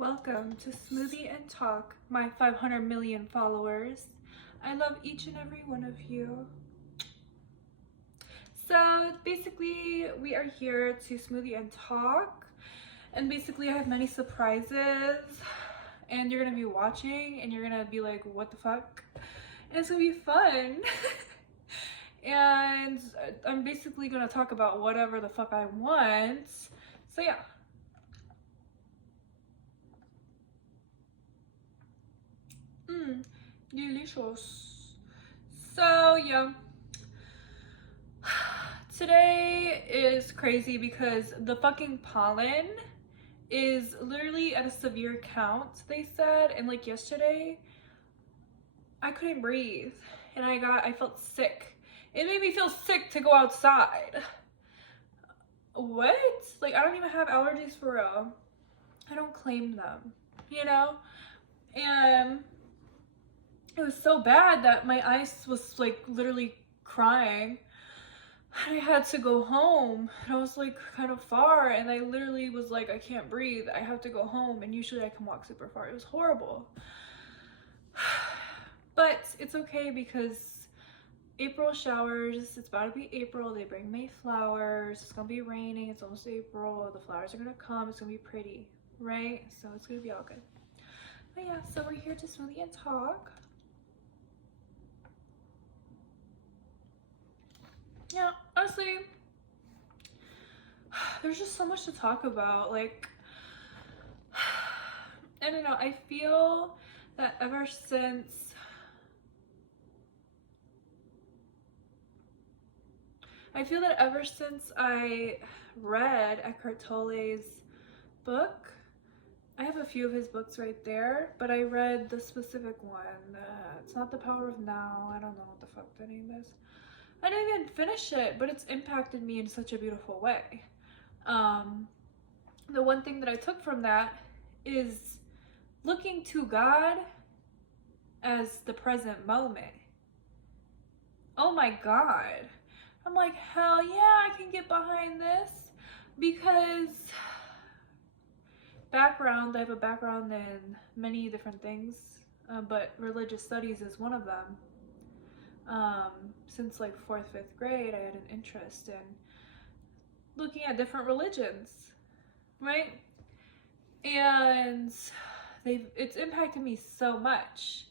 Welcome to Smoothie and Talk, my 500 million followers. I love each and every one of you. So basically, we are here to Smoothie and Talk, and basically I have many surprises, and you're gonna be watching, and you're gonna be like, what the fuck? And it's gonna be fun. And I'm basically gonna talk about whatever the fuck I want. So yeah. Delicious. So yeah, today is crazy because the fucking pollen is literally at a severe count, they said, and like yesterday I couldn't breathe and I felt sick. It made me feel sick to go outside. What? Like, I don't even have allergies for real. I don't claim them, you know? And it was so bad that my eyes was like literally crying. I had to go home, and I was like kind of far, and I literally was like, I can't breathe, I have to go home, and usually I can walk super far. It was horrible. But it's okay because April showers, it's about to be April, they bring May flowers, it's gonna be raining, it's almost April, the flowers are gonna come, it's gonna be pretty, right? So it's gonna be all good. But yeah, so we're here to Smoothie and Talk. Yeah, honestly, there's just so much to talk about. Like, I don't know, I feel that ever since I read Eckhart Tolle's book, I have a few of his books right there, but I read the specific one. It's not The Power of Now. I don't know what the fuck the name is. I didn't even finish it, but it's impacted me in such a beautiful way. The one thing that I took from that is looking to God as the present moment. Oh my God. I'm like, hell yeah, I can get behind this. Because I have a background in many different things, but religious studies is one of them. Since like 4th, 5th grade, I had an interest in looking at different religions, right? And it's impacted me so much.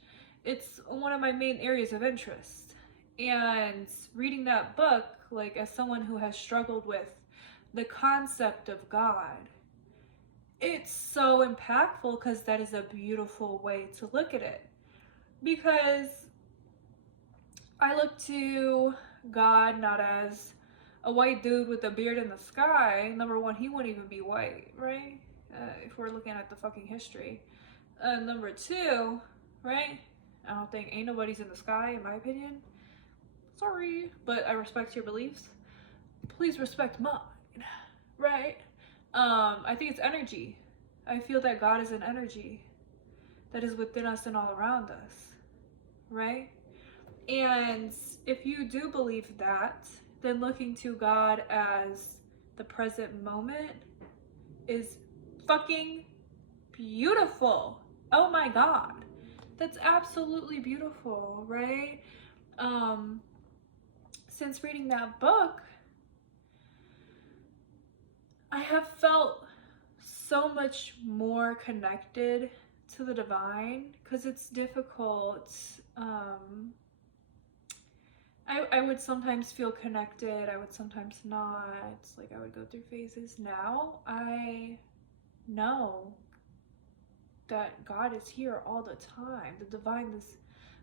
It's one of my main areas of interest. And reading that book, like as someone who has struggled with the concept of God, it's so impactful because that is a beautiful way to look at it. Because I look to God not as a white dude with a beard in the sky. Number one, he wouldn't even be white, right? If we're looking at the fucking history. Number two, right? I don't think ain't nobody's in the sky, in my opinion. Sorry, but I respect your beliefs. Please respect mine, right? I think it's energy. I feel that God is an energy that is within us and all around us, right? And if you do believe that, then looking to God as the present moment is fucking beautiful. Oh my God. That's absolutely beautiful, right? Since reading that book, I have felt so much more connected to the divine because it's difficult. I would sometimes feel connected, I would sometimes not. Like I would go through phases. Now I know that God is here all the time. The divine is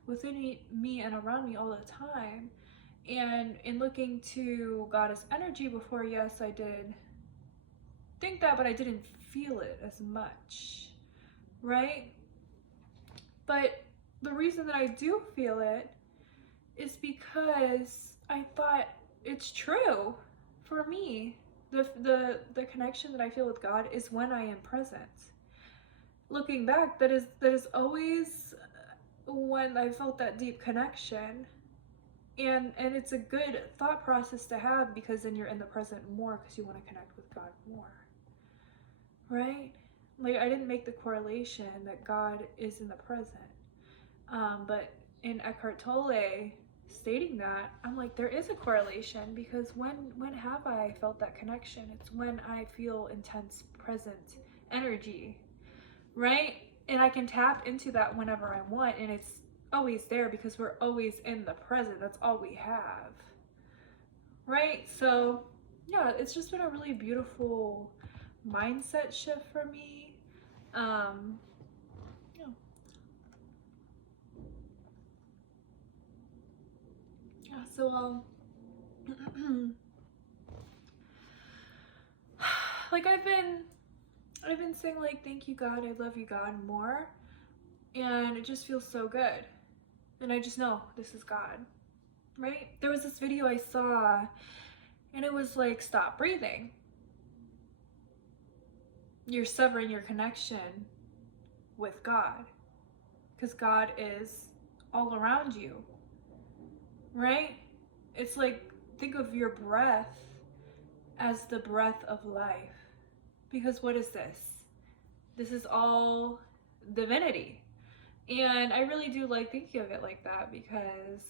within me and around me all the time. And in looking to God as energy before, yes, I did think that, but I didn't feel it as much, right? But the reason that I do feel it is because I thought it's true for me. The connection that I feel with God is when I am present. Looking back, that is always when I felt that deep connection. And it's a good thought process to have because then you're in the present more because you want to connect with God more, right? Like, I didn't make the correlation that God is in the present. But in Eckhart Tolle stating that, I'm like, there is a correlation, because when have I felt that connection? It's when I feel intense present energy, right? And I can tap into that whenever I want, and it's always there because we're always in the present. That's all we have, right? So yeah, it's just been a really beautiful mindset shift for me. Yeah. Yeah, so like I've been saying, like, thank you God, I love you God, more, and it just feels so good. And I just know this is God, right? There was this video I saw, and it was like, stop breathing. You're severing your connection with God, because God is all around you, right? It's like, think of your breath as the breath of life. Because what is this? This is all divinity. And I really do like thinking of it like that, because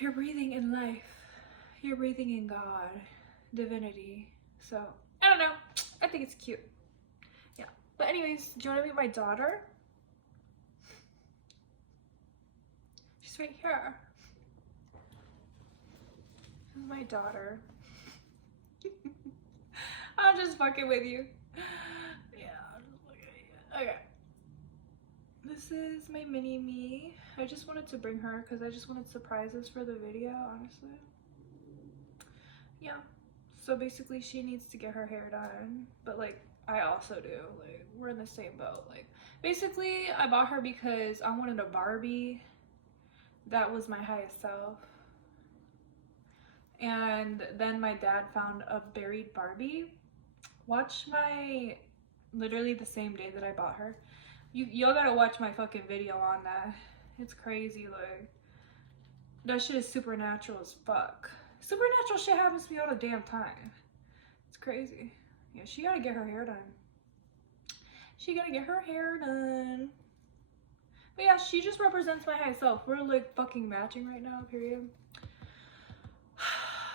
you're breathing in life. You're breathing in God, divinity. So, I don't know. I think it's cute. Yeah. But anyways, do you want to meet my daughter? She's right here. This is my daughter. I'm just fucking with you. Yeah, I'm just fucking with you. Okay. This is my mini me. I just wanted to bring her because I just wanted surprises for the video, honestly. Yeah. So basically she needs to get her hair done, but like I also do. Like, we're in the same boat. Like, basically I bought her because I wanted a Barbie that was my highest self. And then my dad found a buried Barbie. Watch my, literally the same day that I bought her. Y'all gotta watch my fucking video on that. It's crazy, like, that shit is supernatural as fuck. Supernatural shit happens to me all the damn time. It's crazy. Yeah, she gotta get her hair done. She gotta get her hair done. But yeah, she just represents my high self. We're like fucking matching right now, period.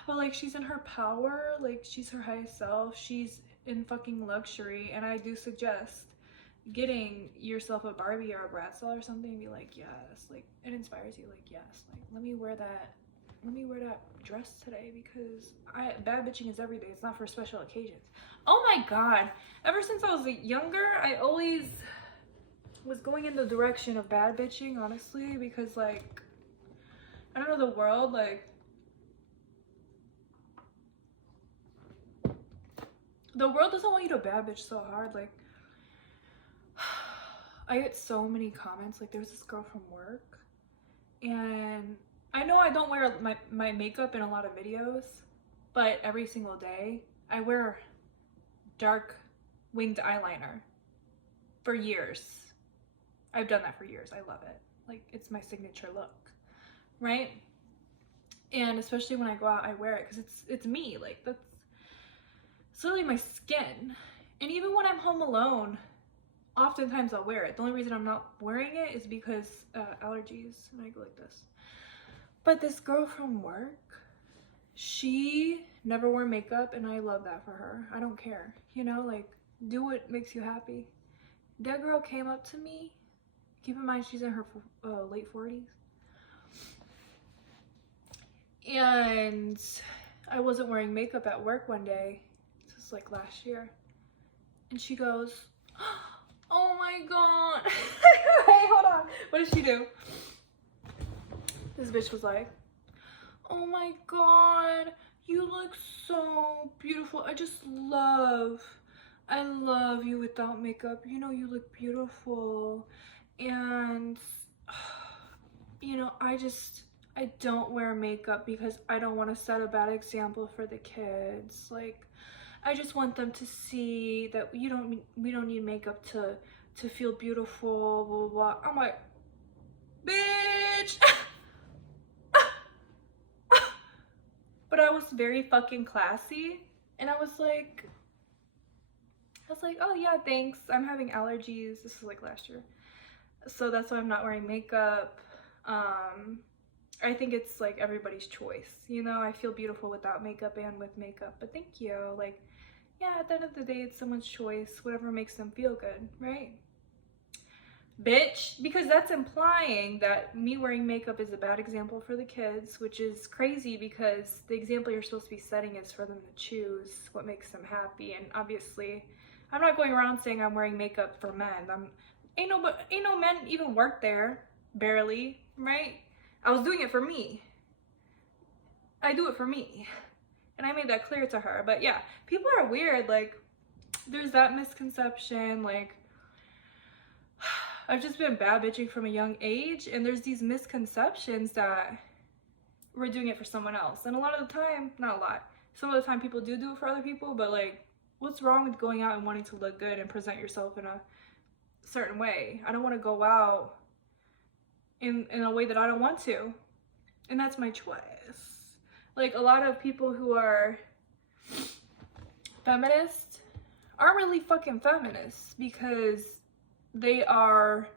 But like, she's in her power, like she's her highest self. She's in fucking luxury, and I do suggest getting yourself a Barbie or a Bratz doll or something and be like, yes, like it inspires you, like, yes, like let me wear that dress today, because bad bitching is every day. It's not for special occasions. Oh my god, ever since I was younger, I always was going in the direction of bad bitching, honestly, because like, I don't know, the world, like, the world doesn't want you to bad bitch so hard. Like, I get so many comments. Like, there's this girl from work, and I know I don't wear my makeup in a lot of videos, but every single day I wear dark winged eyeliner for years. I've done that for years. I love it. Like, it's my signature look, right? And especially when I go out, I wear it because it's me. Like, it's literally my skin. And even when I'm home alone, oftentimes I'll wear it. The only reason I'm not wearing it is because allergies, and I go like this. But this girl from work, she never wore makeup, and I love that for her. I don't care, you know, like, do what makes you happy. That girl came up to me. Keep in mind, she's in her late 40s. And I wasn't wearing makeup at work one day. This was like last year. And she goes, oh my god. Hey, hold on. What did she do? This bitch was like, oh my god, you look so beautiful. I love you without makeup. You know, you look beautiful. And, you know, I don't wear makeup because I don't want to set a bad example for the kids. Like, I just want them to see that we don't need makeup to feel beautiful, blah, blah, blah. I'm like, bitch. But I was very fucking classy, and I was like, I was like, oh yeah, thanks. I'm having allergies. This was like last year. So that's why I'm not wearing makeup. I think it's like everybody's choice. You know, I feel beautiful without makeup and with makeup, but thank you. Like, yeah, at the end of the day, it's someone's choice, whatever makes them feel good, right? Bitch, because that's implying that me wearing makeup is a bad example for the kids, which is crazy because the example you're supposed to be setting is for them to choose what makes them happy. And obviously, I'm not going around saying I'm wearing makeup for men. Ain't no men even work there, barely, right? I was doing it for me. I do it for me. And I made that clear to her. But yeah, people are weird. Like, there's that misconception. Like, I've just been bad bitching from a young age, and there's these misconceptions that we're doing it for someone else. And a lot of the time, not a lot, some of the time people do it for other people, but like, what's wrong with going out and wanting to look good and present yourself in a certain way? I don't want to go out in a way that I don't want to, and that's my choice. Like, a lot of people who are feminists aren't really fucking feminists because they are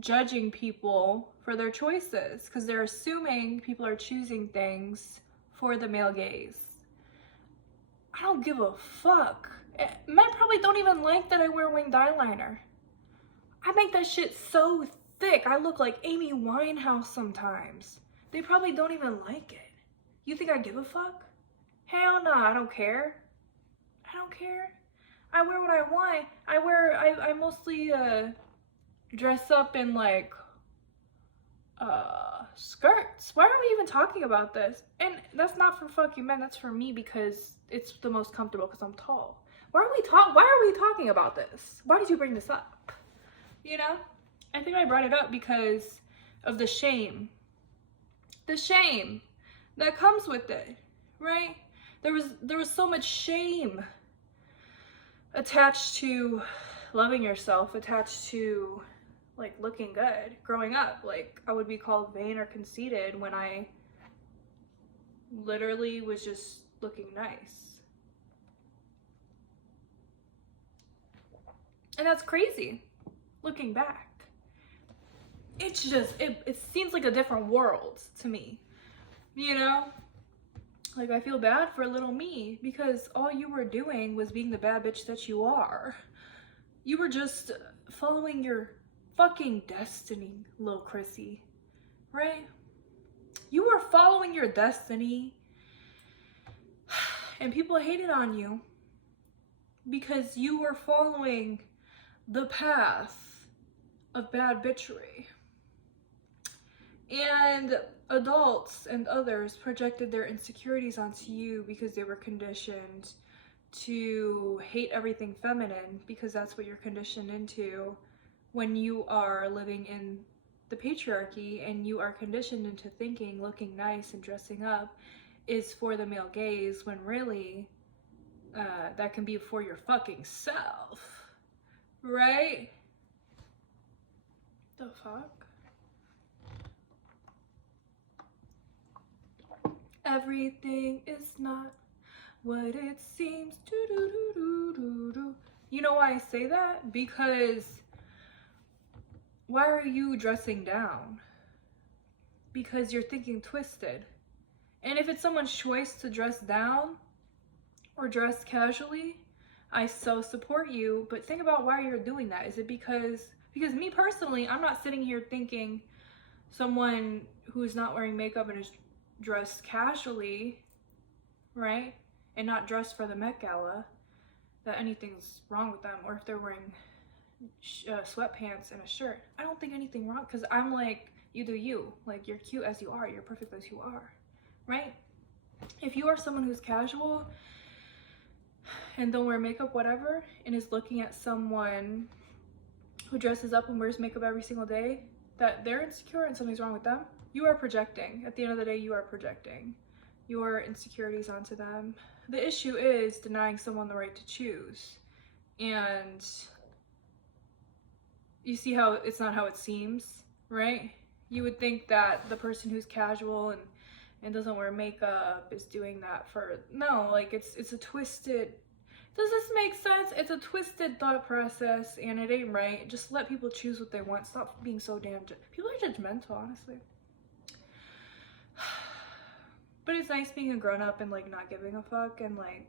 judging people for their choices, because they're assuming people are choosing things for the male gaze. I don't give a fuck. Men probably don't even like that I wear winged eyeliner. I make that shit so thick, I look like Amy Winehouse sometimes. They probably don't even like it. You think I give a fuck? Hell no, I don't care. I don't care. I wear what I want. I mostly dress up in like skirts. Why are we even talking about this? And that's not for fucking men, that's for me because it's the most comfortable because I'm tall. Why are we talking about this? Why did you bring this up? You know? I think I brought it up because of the shame. The shame that comes with it, right? There was so much shame attached to loving yourself, attached to like looking good. Growing up, like, I would be called vain or conceited when I literally was just looking nice. And that's crazy looking back. It's just, it seems like a different world to me, you know? Like, I feel bad for little me because all you were doing was being the bad bitch that you are. You were just following your fucking destiny, little Chrissy, right? You were following your destiny and people hated on you because you were following the path of bad bitchery. And adults and others projected their insecurities onto you because they were conditioned to hate everything feminine, because that's what you're conditioned into when you are living in the patriarchy, and you are conditioned into thinking looking nice and dressing up is for the male gaze, when really that can be for your fucking self, right? The fuck? Everything is not what it seems. You know why I say that? Because why are you dressing down? Because you're thinking twisted. And if it's someone's choice to dress down or dress casually, I so support you. But think about why you're doing that. Is it because me personally, I'm not sitting here thinking someone who's not wearing makeup and is dressed casually, right, and not dressed for the Met Gala, that anything's wrong with them. Or if they're wearing sweatpants and a shirt, I don't think anything wrong, because I'm like, you do you. Like, you're cute as you are, you're perfect as you are, right? If you are someone who's casual and don't wear makeup, whatever, and is looking at someone who dresses up and wears makeup every single day, that they're insecure and something's wrong with them, you are projecting. At the end of the day, you are projecting your insecurities onto them. The issue is denying someone the right to choose. And you see how it's not how it seems, right? You would think that the person who's casual and doesn't wear makeup is doing that for, no, like, it's a twisted Does this make sense? It's a twisted thought process and it ain't right. Just let people choose what they want. Stop being so damn people are judgmental, honestly. But it's nice being a grown-up and like not giving a fuck and like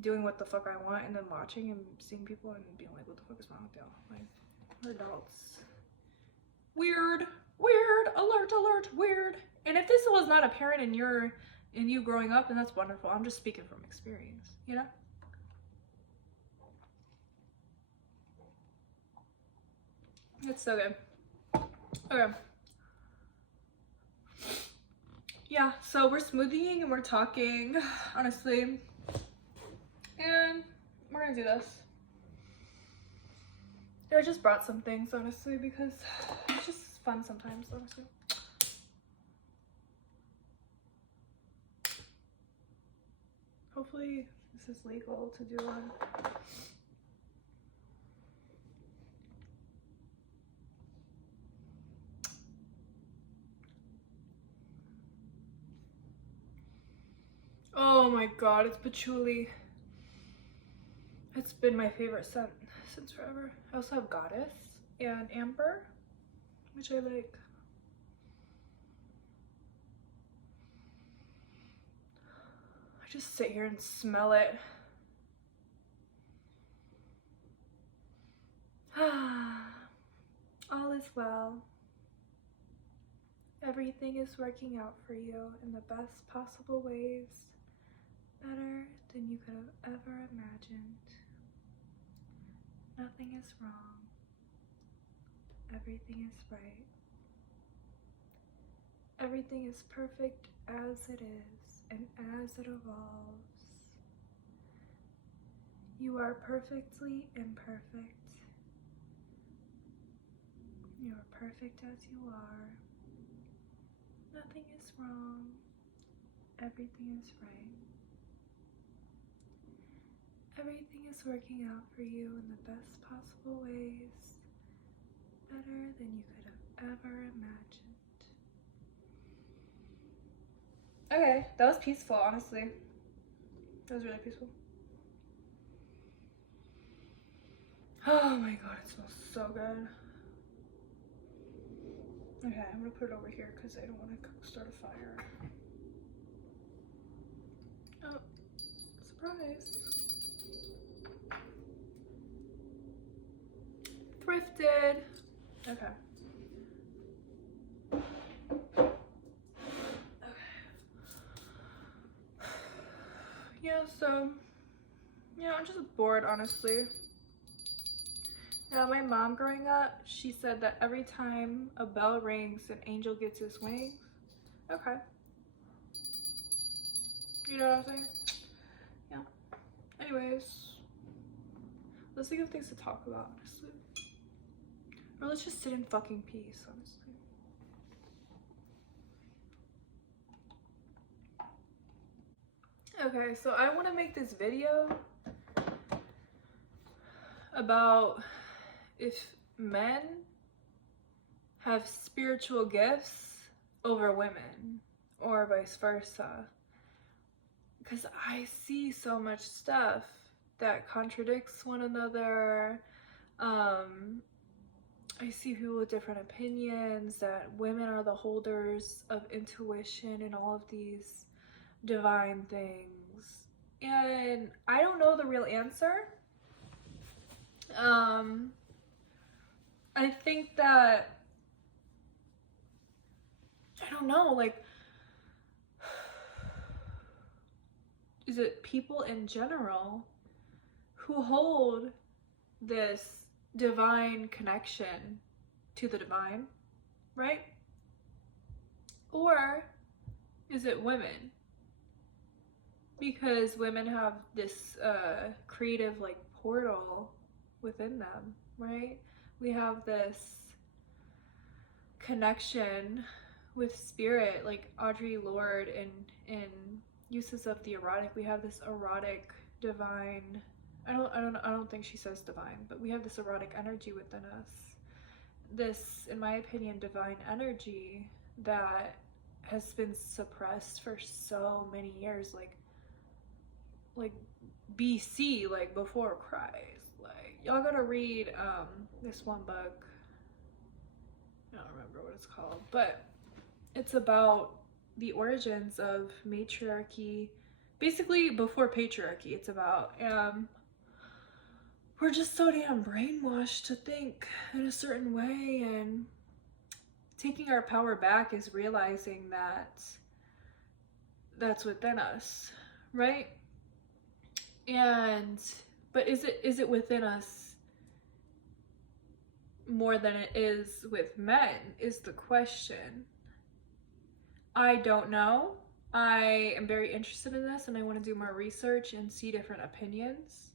doing what the fuck I want and then watching and seeing people and being like, what the fuck is wrong with y'all? Like, we're adults. Weird, alert, weird. And if this was not apparent in you growing up, then that's wonderful. I'm just speaking from experience, you know? It's so good. Okay. Yeah, so we're smoothieing and we're talking, honestly. And we're gonna do this. I just brought some things, honestly, because it's just fun sometimes, honestly. Hopefully this is legal to do on. Oh my god, it's patchouli. It's been my favorite scent since forever. I also have Goddess and Amber, which I like. I just sit here and smell it. All is well. Everything is working out for you in the best possible ways, better than you could have ever imagined. Nothing is wrong. Everything is right. Everything is perfect as it is and as it evolves. You are perfectly imperfect. You are perfect as you are. Nothing is wrong. Everything is right. Everything is working out for you in the best possible ways, better than you could have ever imagined. Okay, that was peaceful, honestly. That was really peaceful. Oh my god, it smells so good. Okay, I'm gonna put it over here because I don't want to start a fire. Oh, surprise. Thrifted. Okay. Yeah, so, yeah, I'm just bored, honestly. Yeah, my mom growing up, she said that every time a bell rings, an angel gets his wings. Okay. You know what I'm saying? Yeah. Anyways, let's think of things to talk about, honestly. Or let's just sit in fucking peace, honestly. Okay, so I want to make this video about if men have spiritual gifts over women or vice versa, because I see so much stuff that contradicts one another. I see people with different opinions, that women are the holders of intuition and all of these divine things, and I don't know the real answer. I think that, I don't know, like, is it people in general who hold this divine connection to the divine, right? Or is it women? Because women have this creative like portal within them, right? We have this connection with spirit, like Audre Lorde in Uses of the Erotic. We have this erotic divine, I don't think she says divine, but we have this erotic energy within us. This, in my opinion, divine energy that has been suppressed for so many years, like BC, like before Christ. Like, y'all gotta read this one book. I don't remember what it's called, but it's about the origins of matriarchy, basically before patriarchy. It's about we're just so damn brainwashed to think in a certain way, and taking our power back is realizing that that's within us, right? And but is it within us more than it is with men is the question. I don't know. I am very interested in this and I want to do more research and see different opinions.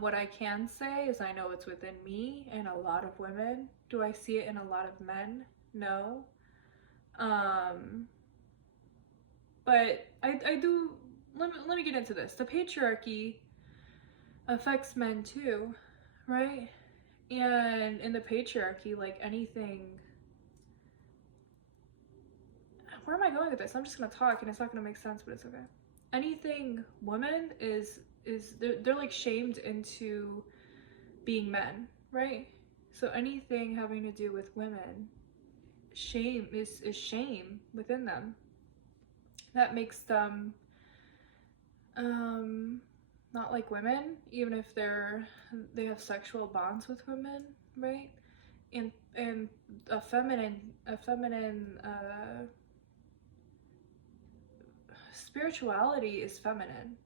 What I can say is I know it's within me and a lot of women. Do I see it in a lot of men? No. But I do, let me get into this. The patriarchy affects men too, right? And in the patriarchy, like anything, where am I going with this? I'm just gonna talk and it's not gonna make sense, but it's okay. Anything woman is they're like shamed into being men, right? So anything having to do with women, shame is shame within them. That makes them not like women, even if they have sexual bonds with women, right? And a feminine spirituality is feminine,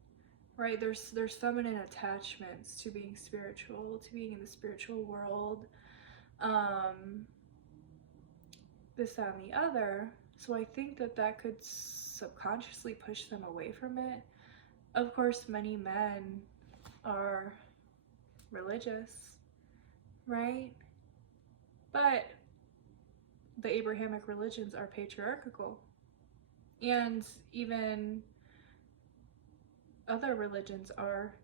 right? There's feminine attachments to being spiritual, to being in the spiritual world, this, that, and the other. So I think that could subconsciously push them away from it. Of course, many men are religious, right? But the Abrahamic religions are patriarchal. And even other religions are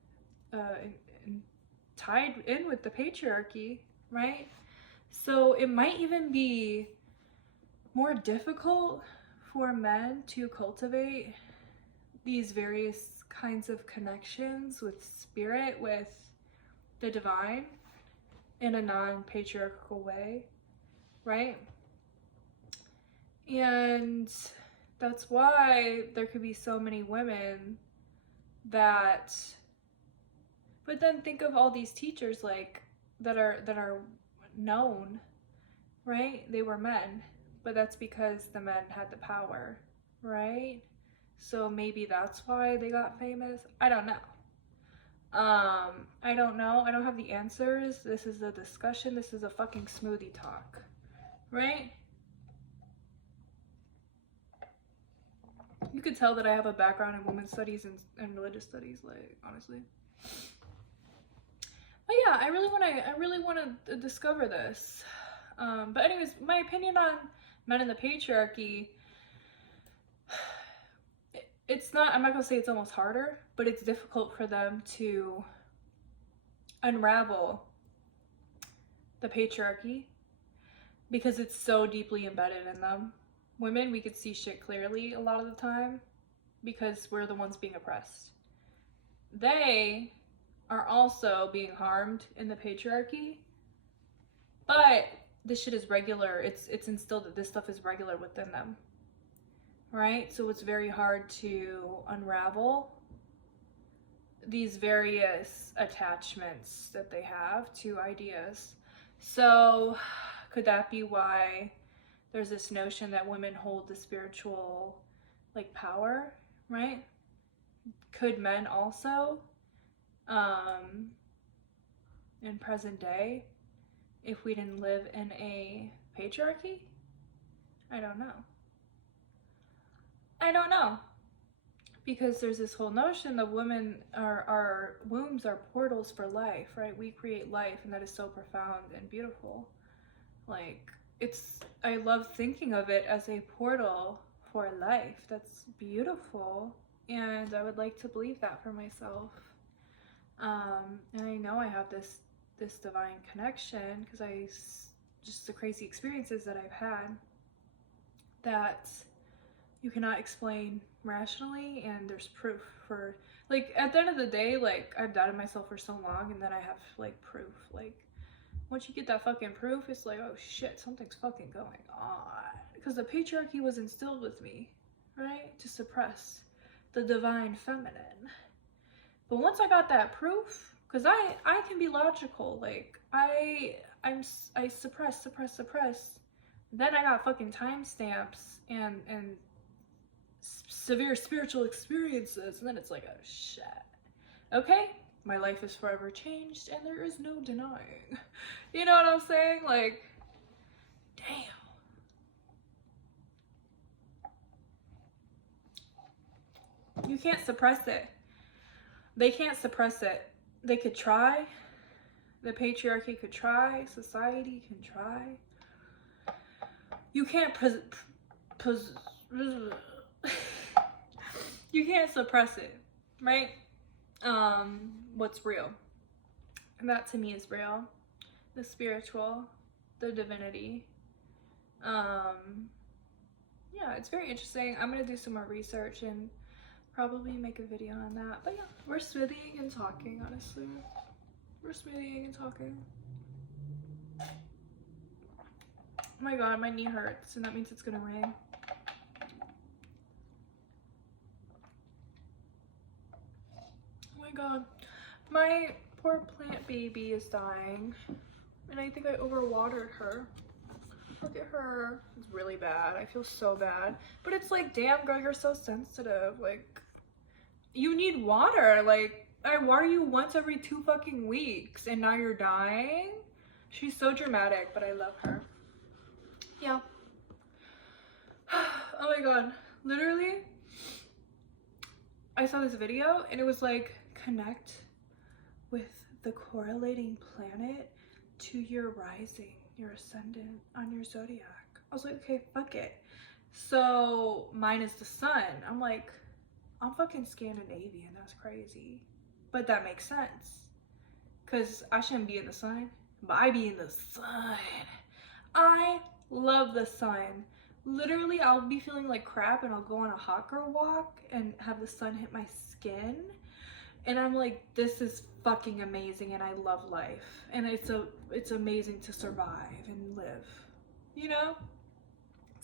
tied in with the patriarchy, right? So it might even be more difficult for men to cultivate these various kinds of connections with spirit, with the divine, in a non-patriarchal way, right? And that's why there could be so many women that, but then think of all these teachers like that are known, right? They were men, but that's because the men had the power, right? So maybe that's why they got famous. I don't know. I don't know. I don't have the answers. This is a discussion. This is a fucking smoothie talk, right? You could tell that I have a background in women's studies and religious studies, like, honestly. But yeah, I really want to discover this. But anyways, my opinion on men in the patriarchy, it's not, I'm not gonna say it's almost harder, but it's difficult for them to unravel the patriarchy because it's so deeply embedded in them. Women, we could see shit clearly a lot of the time because we're the ones being oppressed. They are also being harmed in the patriarchy, but this shit is regular. It's instilled that this stuff is regular within them, right? So it's very hard to unravel these various attachments that they have to ideas. So could that be why there's this notion that women hold the spiritual like power, right? Could men also in present day, if we didn't live in a patriarchy? I don't know. Because there's this whole notion that women our wombs are portals for life, right? We create life, and that is so profound and beautiful. Like, I love thinking of it as a portal for life. That's beautiful, and I would like to believe that for myself. And I know I have this divine connection because just the crazy experiences that I've had that you cannot explain rationally, and there's proof for Like, at the end of the day, like, I've doubted myself for so long, and then I have, like, proof. Like, once you get that fucking proof, it's like, oh shit, something's fucking going on. Because the patriarchy was instilled with me, right? To suppress the divine feminine. But once I got that proof, because I can be logical, like, I suppress. Then I got fucking timestamps and severe spiritual experiences, and then it's like, oh shit. Okay, my life is forever changed, and there is no denying. You know what I'm saying? Like, damn. You can't suppress it. They can't suppress it. They could try. The patriarchy could try. Society can try. You can't you can't suppress it, right? What's real? And that to me is real. The spiritual, the divinity. Yeah, it's very interesting. I'm gonna do some more research and probably make a video on that. But yeah, we're smoothieing and talking, honestly. We're smoothieing and talking. Oh my god, my knee hurts, and that means it's gonna rain. Oh my god. My poor plant baby is dying, and I think I overwatered her. Look at her. It's really bad. I feel so bad. But it's like, damn girl, you're so sensitive. Like, you need water. Like, I water you once every 2 fucking weeks, and now you're dying? She's so dramatic, but I love her. Yeah. Oh my god. Literally, I saw this video, and it was like, connect with the correlating planet to your rising, your ascendant on your zodiac. I was like, okay, fuck it. So mine is the sun. I'm like, I'm fucking Scandinavian. That's crazy. But that makes sense. Because I shouldn't be in the sun, but I be in the sun. I love the sun. Literally, I'll be feeling like crap and I'll go on a hot girl walk and have the sun hit my skin. And I'm like, this is fucking amazing, and I love life. And it's amazing to survive and live, you know?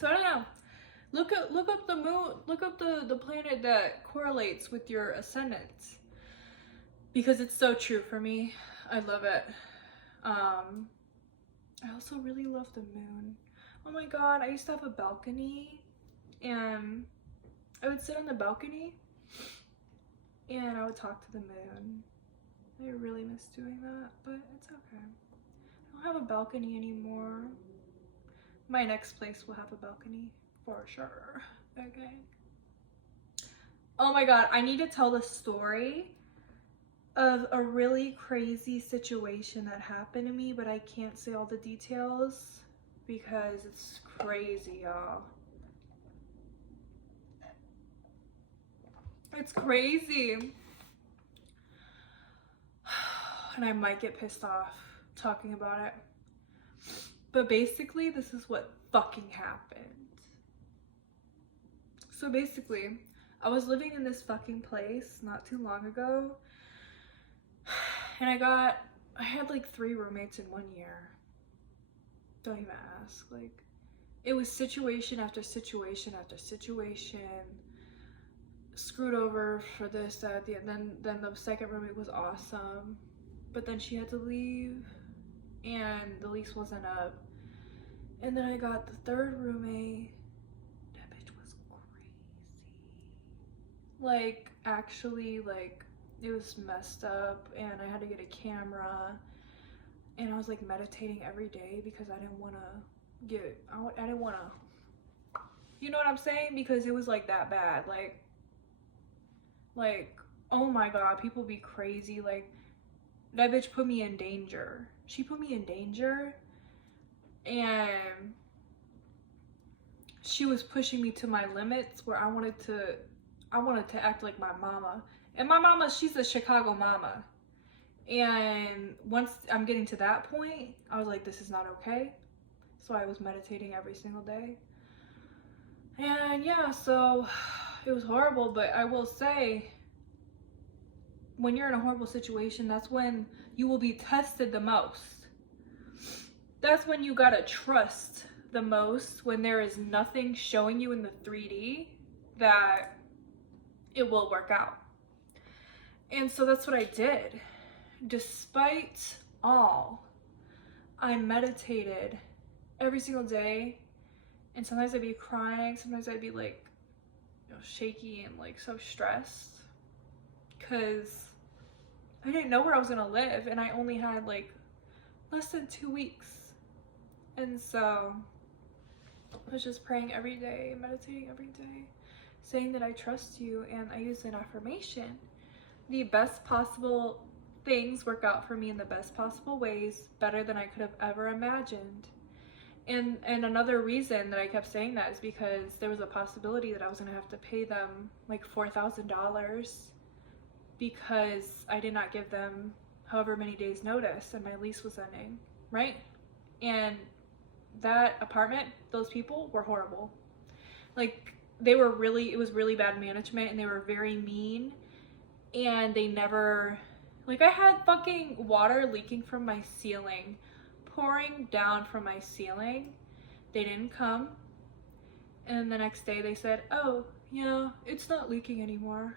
So I don't know. Look up the moon, look up the planet that correlates with your ascendant. Because it's so true for me. I love it. I also really love the moon. Oh my god, I used to have a balcony, and I would sit on the balcony and I would talk to the moon. I really miss doing that, but it's okay. I don't have a balcony anymore. My next place will have a balcony for sure. Okay. Oh my god, I need to tell the story of a really crazy situation that happened to me, but I can't say all the details because it's crazy, y'all. It's crazy. And I might get pissed off talking about it. But basically, this is what fucking happened. So basically, I was living in this fucking place not too long ago. And I had like 3 roommates in 1 year. Don't even ask. Like, it was situation after situation after situation. Screwed over for this, that, then the second roommate was awesome, but then she had to leave and the lease wasn't up. And then I got the 3rd roommate. That bitch was crazy. Like, actually, like, it was messed up, and I had to get a camera, and I was like meditating every day because I didn't want to you know what I'm saying, because it was like that bad. Like, oh my god, people be crazy. Like, that bitch put me in danger. She put me in danger, and she was pushing me to my limits where I wanted to act like my mama. And my mama, she's a Chicago mama. And once I'm getting to that point, I was like, this is not okay. So I was meditating every single day. And yeah, so it was horrible, but I will say, when you're in a horrible situation, that's when you will be tested the most. That's when you gotta trust the most, when there is nothing showing you in the 3D that it will work out. And so that's what I did. Despite all, I meditated every single day, and sometimes I'd be crying, sometimes I'd be like, shaky and like so stressed because I didn't know where I was gonna live, and I only had like less than 2 weeks. And so I was just praying every day, meditating every day, saying that I trust you, and I used an affirmation. The best possible things work out for me in the best possible ways, better than I could have ever imagined. And another reason that I kept saying that is because there was a possibility that I was gonna have to pay them like $4,000 because I did not give them however many days notice and my lease was ending, right? And that apartment, those people were horrible. Like, it was really bad management, and they were very mean, and they never, like, I had fucking water leaking from my ceiling, pouring down from my ceiling. They didn't come, and the next day they said, oh, yeah, it's not leaking anymore.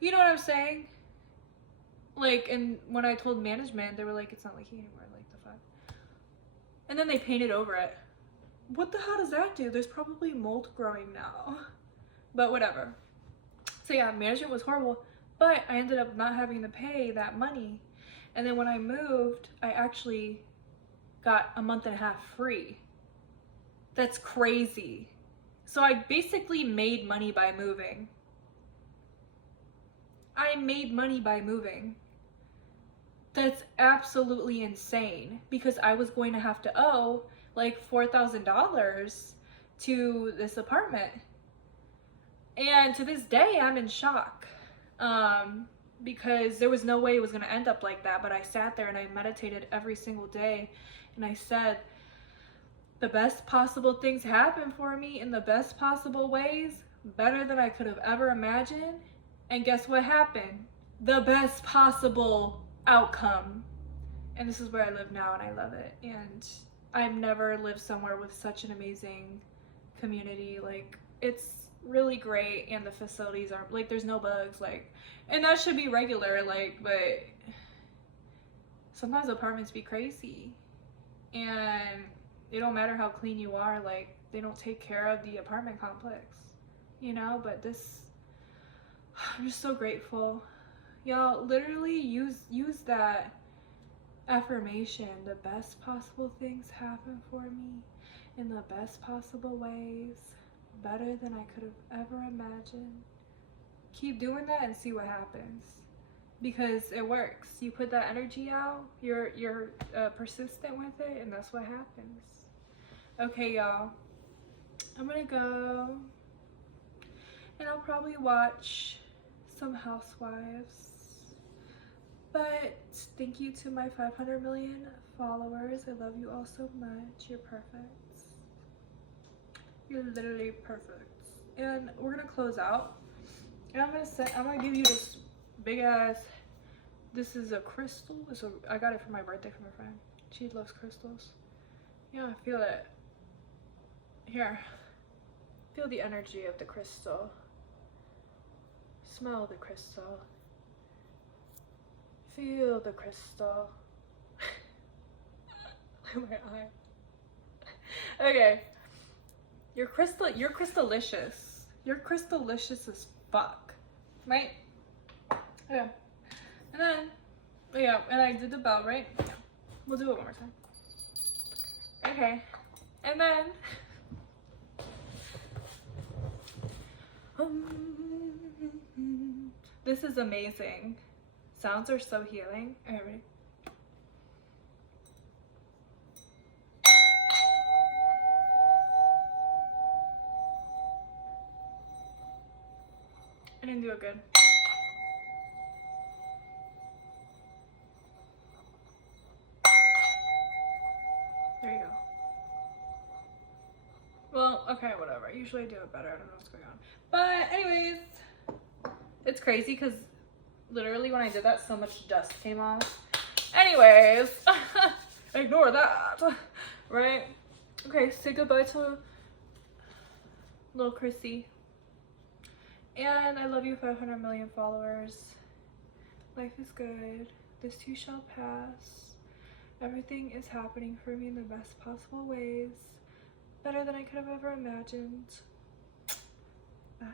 You know what I'm saying? Like, and when I told management, they were like, it's not leaking anymore. Like, the fuck? And then they painted over it. What the hell does that do? There's probably mold growing now. But whatever. So yeah, management was horrible, but I ended up not having to pay that money. And then when I moved, I actually got a month and a half free. That's crazy. So I basically made money by moving. I made money by moving. That's absolutely insane, because I was going to have to owe like $4,000 to this apartment. And to this day, I'm in shock, because there was no way it was going to end up like that. But I sat there and I meditated every single day, and I said, the best possible things happen for me in the best possible ways, better than I could have ever imagined. And guess what happened? The best possible outcome. And this is where I live now, and I love it. And I've never lived somewhere with such an amazing community. Like, it's really great, and the facilities are like, there's no bugs, like, and that should be regular, like, but sometimes apartments be crazy, and it don't matter how clean you are, like, they don't take care of the apartment complex, you know. But this, I'm just so grateful. Y'all, literally use that affirmation. The best possible things happen for me in the best possible ways, better than I could have ever imagined. Keep doing that and see what happens, because it works. You put that energy out, you're persistent with it, and that's what happens. Okay, y'all, I'm gonna go, and I'll probably watch some Housewives. But thank you to my 500 million followers. I love you all so much. You're perfect. You're literally perfect. And we're gonna close out. And I'm gonna give you this big ass. This is a crystal. I got it for my birthday from a friend. She loves crystals. Yeah, I feel it. Here. Feel the energy of the crystal. Smell the crystal. Feel the crystal. My eye. Okay. You're crystallicious. You're crystallicious as fuck. Right? Yeah. And then, yeah, and I did the bell, right? Yeah. We'll do it one more time. Okay. And then, this is amazing. Sounds are so healing. All right, ready? I didn't do it good. There you go. Well, okay, whatever. Usually I do it better. I don't know what's going on. But anyways, it's crazy because Literally, when I did that, so much dust came off. Anyways, ignore that, right? Okay, say goodbye to little Chrissy. And I love you, 500 million followers. Life is good. This too shall pass. Everything is happening for me in the best possible ways. Better than I could have ever imagined. Bye.